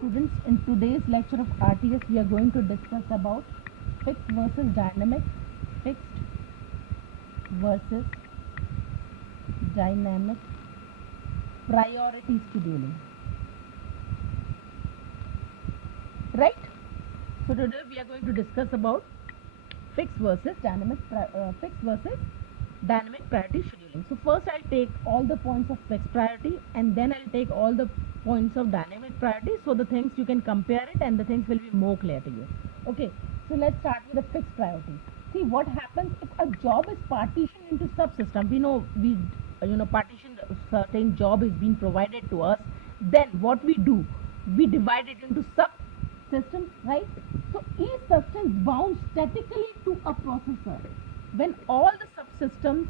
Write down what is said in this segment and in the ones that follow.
students, in today's lecture of RTS we are going to discuss about fixed versus dynamic, fixed versus dynamic priority scheduling. Right? So today we are going to discuss about fixed versus dynamic priority scheduling. So first I'll take all the points of fixed priority and then I'll take all the points of dynamic priority, so the things you can compare it and the things will be more clear to you. Okay, so let's start with the fixed priority. See what happens if a job is partitioned into subsystem. We know partition, certain job is being provided to us. Then what we do, we divide it into subsystems, right? So each substance bound statically to a processor. When all the subsystems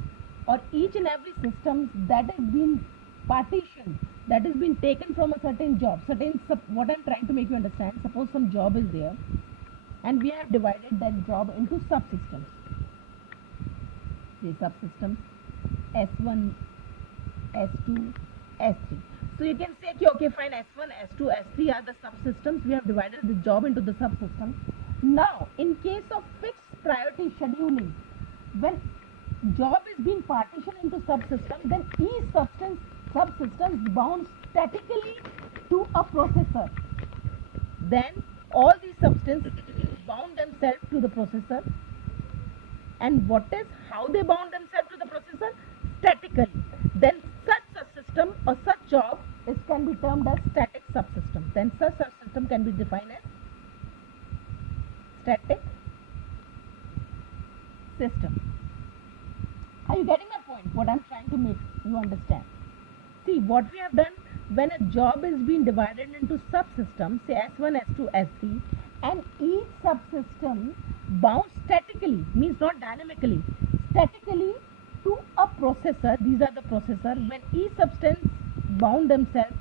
or each and every system that is being partitioned, that is being taken from a certain job, what I'm trying to make you understand, suppose some job is there and we have divided that job into subsystems. The subsystems S1, S2, S3. So you can say, okay, fine, S1, S2, S3 are the subsystems. We have divided the job into the subsystems. Now, in case of fixed priority scheduling, when job is being partitioned into subsystems, then each subsystem bound statically to a processor. Then all these subsystems bound themselves to the processor. And how they bound themselves to the processor? Statically. Then such subsystem or such job can be termed as static subsystem. Then such subsystem can be defined as static system. Are you getting my point? What I'm trying to make you understand. See what we have done, when a job is being divided into subsystems, say S1, S2, S3, and each subsystem bound statically, means not dynamically, statically to a processor. These are the processor. When each substance bound themselves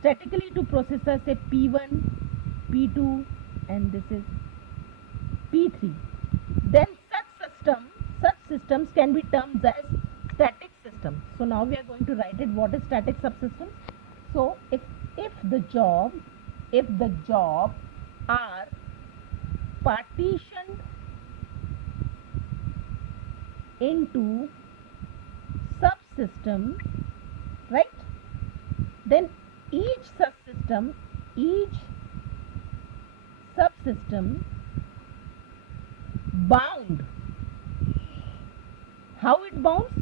statically to processor, say P1, P2, and this is P3, then such systems can be termed as static systems. So now we are going to write it. What is static subsystem? So if the job are partitioned into subsystem, right, then each subsystem bound. How it bounds?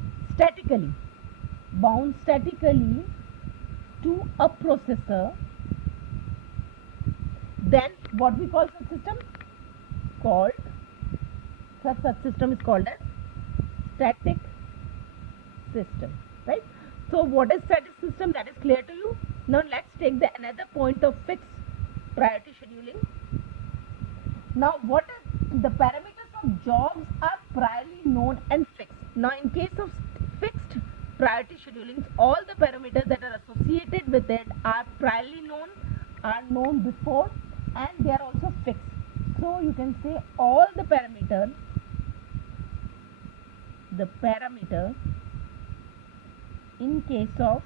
Bound statically to a processor. Then what we call subsystem? Such subsystem is called as static system, right? So what is static system? That is clear to you. Now let's take another point of fixed priority scheduling. Now what is the parameters of jobs are priorly known and fixed. Now in case of fixed priority scheduling, all the parameters that are associated with it are priorly known, are known before, and they are also fixed. So you can say all the parameter in case of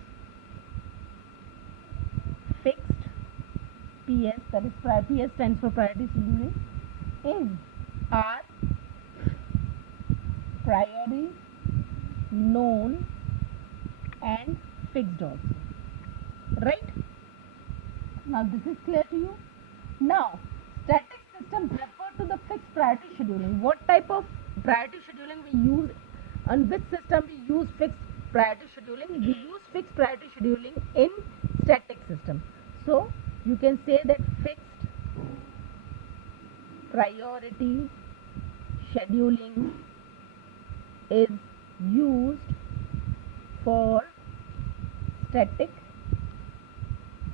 fixed PS, that is PS stands for priority scheduling, are priorly known and fixed also, right? Now this is clear to you. Now static systems refer to the fixed priority scheduling. What type of priority scheduling we use? On which system we use fixed priority scheduling? We use fixed priority scheduling in static system. So you can say that fixed priority scheduling is used for static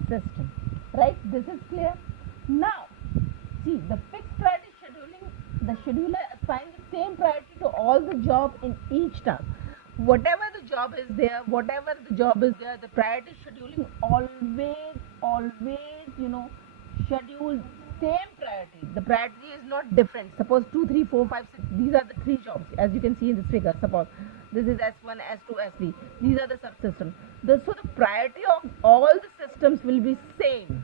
system, right? This is clear. Now see, the fixed priority scheduling, the scheduler assigns the same priority to all the job in each task. Whatever the job is there, the priority scheduling always schedule same priority. The priority is not different. Suppose 2, 3, 4, 5, 6. These are the 3 jobs, as you can see in this figure. Suppose this is S1, S2, S3. These are the subsystems. So the priority of all the systems will be same.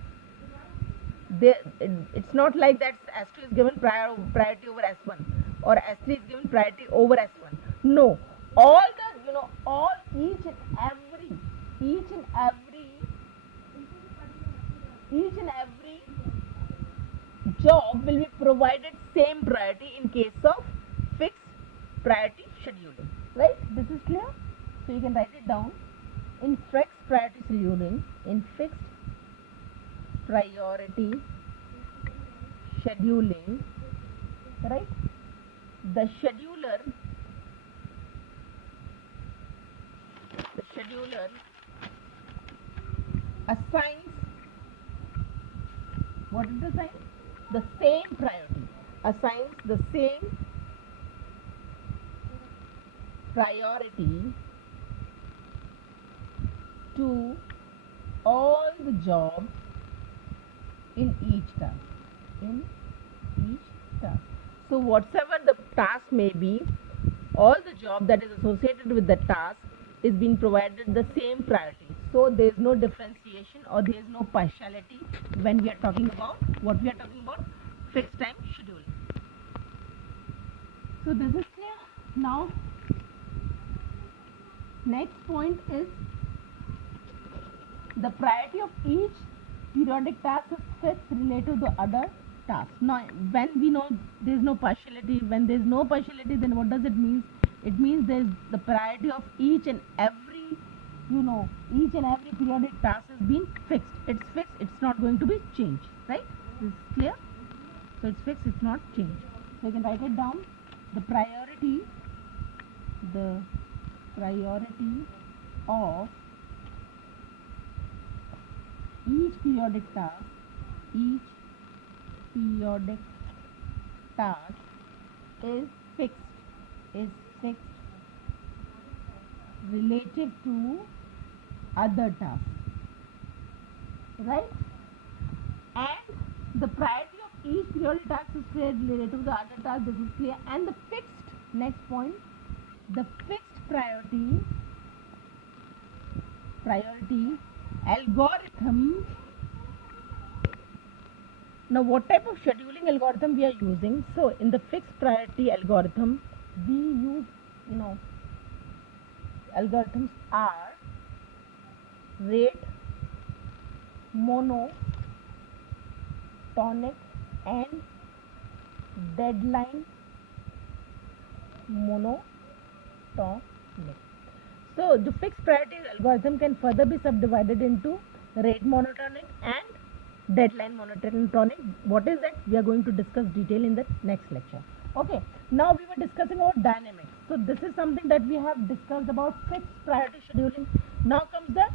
It's not like that S2 is given priority over S1 or S3 is given priority over S1. No, all the all each and every each and every job will be provided same priority in case of fixed priority scheduling. Right? This is clear. So you can write it down in fixed priority scheduling. In fixed priority scheduling, right? The scheduler assigns, what is the sign? The same priority. Assigns the same priority to all the jobs in each task. In each task. So whatsoever the task may be, all the job that is associated with the task is being provided the same priority. So there is no differentiation or there is no partiality when we are talking about what we are talking about fixed time schedule. So this is clear. Now next point is the priority of each periodic task is fixed related to the other task. Now when we know there is no partiality, when there is no partiality, then what does it mean? It means there is the priority of each and every periodic task has been fixed. It's fixed, it's not going to be changed, right? This is clear. So it's fixed, it's not changed. So you can write it down. The priority of each periodic task is fixed related to other tasks, right? And the priority of each periodic task is related to the other task. This is clear. And the fixed, next point, the fixed priority algorithm. Now what type of scheduling algorithm we are using? So in the fixed priority algorithm, we use algorithms are rate, monotonic and deadline monotonic. So the fixed priority algorithm can further be subdivided into rate monotonic and deadline monotonic. What is that? We are going to discuss detail in the next lecture. Okay, now we were discussing about dynamics. So this is something that we have discussed about fixed priority scheduling. Now comes the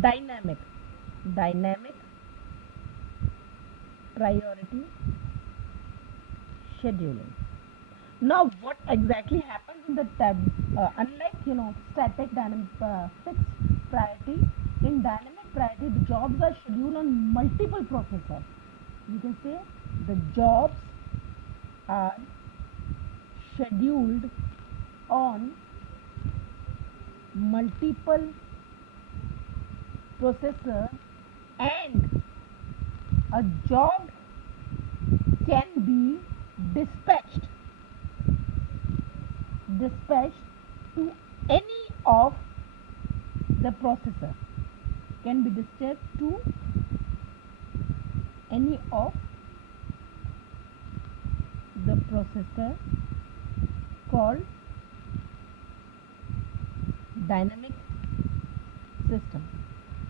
dynamic priority scheduling. Now what exactly happens in the unlike static dynamic fixed priority, in dynamic priority the jobs are scheduled on multiple processors. You can say the jobs are scheduled on multiple processors, and a job can be dispatched to any of the processor, can be dispatched to any of the processor called dynamic system.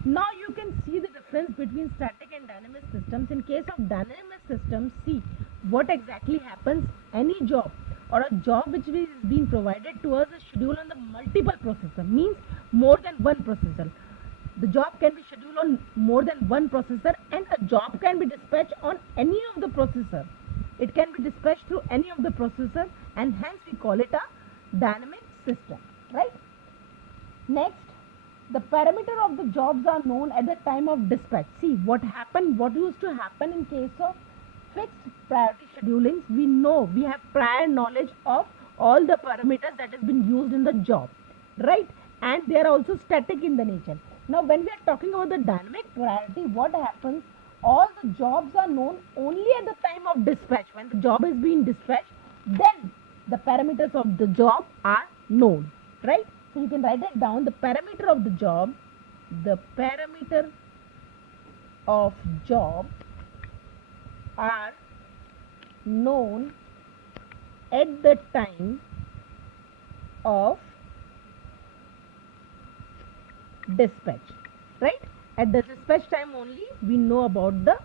Now you can see the difference between static and dynamic systems. In case of dynamic systems, see what exactly happens. Any job or a job which is being provided to us is scheduled on the multiple processor, means more than one processor. The job can be scheduled on more than one processor, and a job can be dispatched on any of the processor. It can be dispatched through any of the processor, and hence we call it a dynamic system, right? Next, the parameter of the jobs are known at the time of dispatch. See what used to happen in case of fixed priority schedulings. We know, we have prior knowledge of all the parameters that has been used in the job, right? And they are also static in the nature. Now when we are talking about the dynamic priority, what happens? all the jobs are known only at the time of dispatch. When the job is being dispatched, then the parameters of the job are known, right? So you can write it down. The parameter of the job, the parameter of job are known at the time of dispatch, right? At the dispatch time only we know about the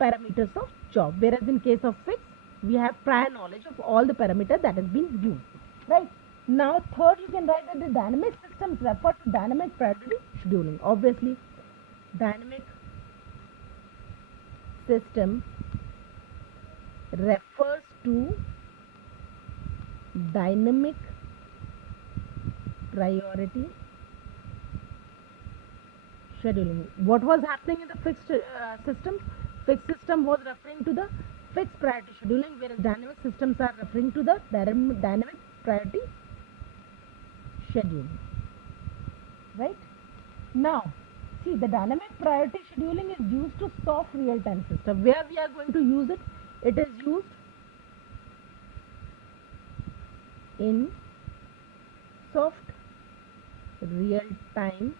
parameters of job, whereas in case of fixed we have prior knowledge of all the parameters that has been used, right? Now third, you can write that the dynamic systems refer to dynamic priority scheduling. Obviously dynamic system refers to dynamic priority scheduling. What was happening in the fixed system? Fixed system was referring to the fixed priority scheduling, whereas dynamic systems are referring to the dynamic priority scheduling, right? Now see, the dynamic priority scheduling is used to soft real-time system. Where we are going to use it? It is used in soft real-time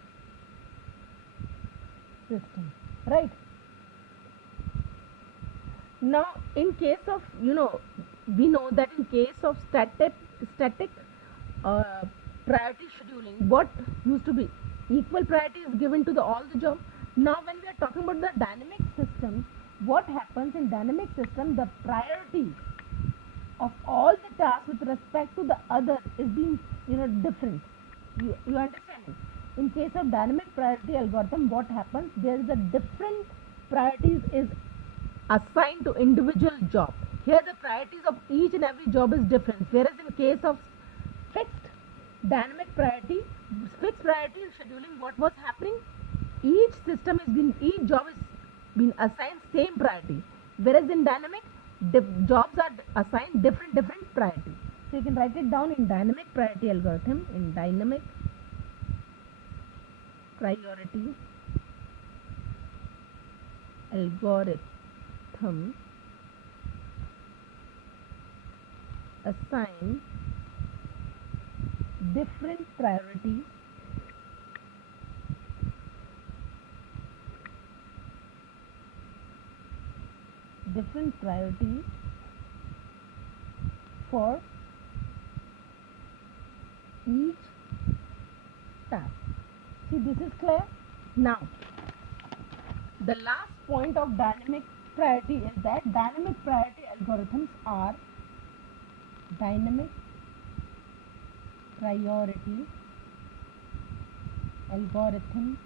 system, right? Now in case of, we know that in case of static priority scheduling, what used to be equal priority is given to all the job. Now when we are talking about the dynamic system, what happens in dynamic system, the priority of all the tasks with respect to the other is being different. You understand it? In case of dynamic priority algorithm, what happens, there is a different priorities is assigned to individual job. Here the priorities of each and every job is different, whereas in case of fixed dynamic priority, fixed priority scheduling, what was happening, each job is been assigned same priority, whereas in dynamic jobs are assigned different priority. So you can write it down in dynamic priority algorithm. In dynamic priority algorithm, assign different priority for each task. See, this is clear. Now the last point of dynamic priority is that dynamic priority algorithms are dynamic priority algorithms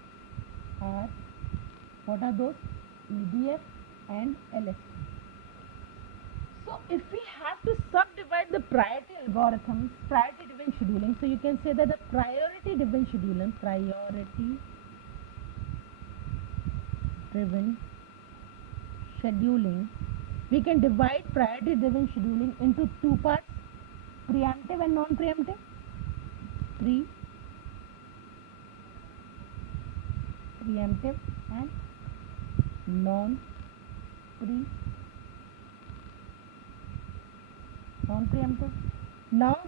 are, what are those? EDF and LST. So if we have to subdivide the priority algorithms, priority driven scheduling, so you can say that the priority driven scheduling, we can divide priority driven scheduling into two parts: preemptive and non-preemptive. Preemptive and non-preemptive. Now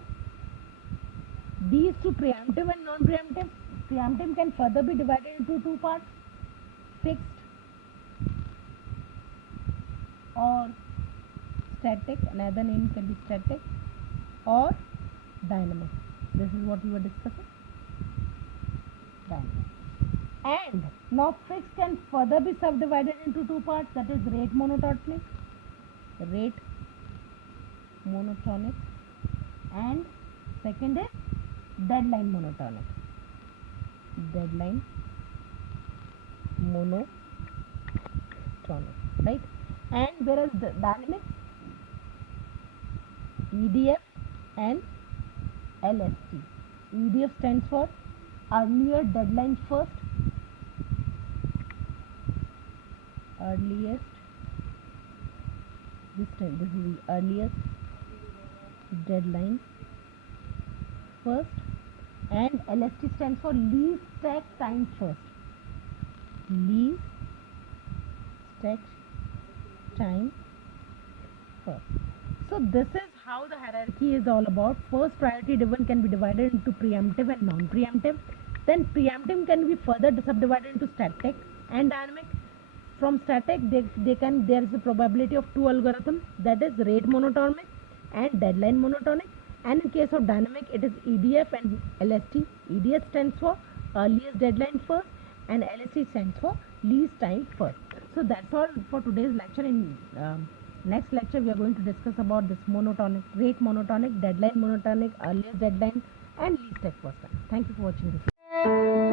these two, preemptive and non-preemptive, preemptive can further be divided into two parts: fixed or static, another name can be static, or dynamic. This is what we were discussing, dynamic. And now fixed can further be subdivided into two parts, that is rate monotonic, and second is deadline monotonic, right? And whereas the dynamic, EDF and LST. EDF stands for earlier deadline first, earliest, this is the earliest deadline first, and LST stands for least stack time first, least text time first. So this is how the hierarchy is all about. First, priority driven can be divided into preemptive and non-preemptive. Then preemptive can be further subdivided into static and dynamic. From static, there is a probability of two algorithms, that is rate monotonic and deadline monotonic. And in case of dynamic, it is EDF and LST. EDF stands for earliest deadline first, and LST stands for least time first. So that's all for today's lecture. In next lecture, we are going to discuss about this monotonic, rate monotonic, deadline monotonic, earliest deadline, and least time first time. Thank you for watching this.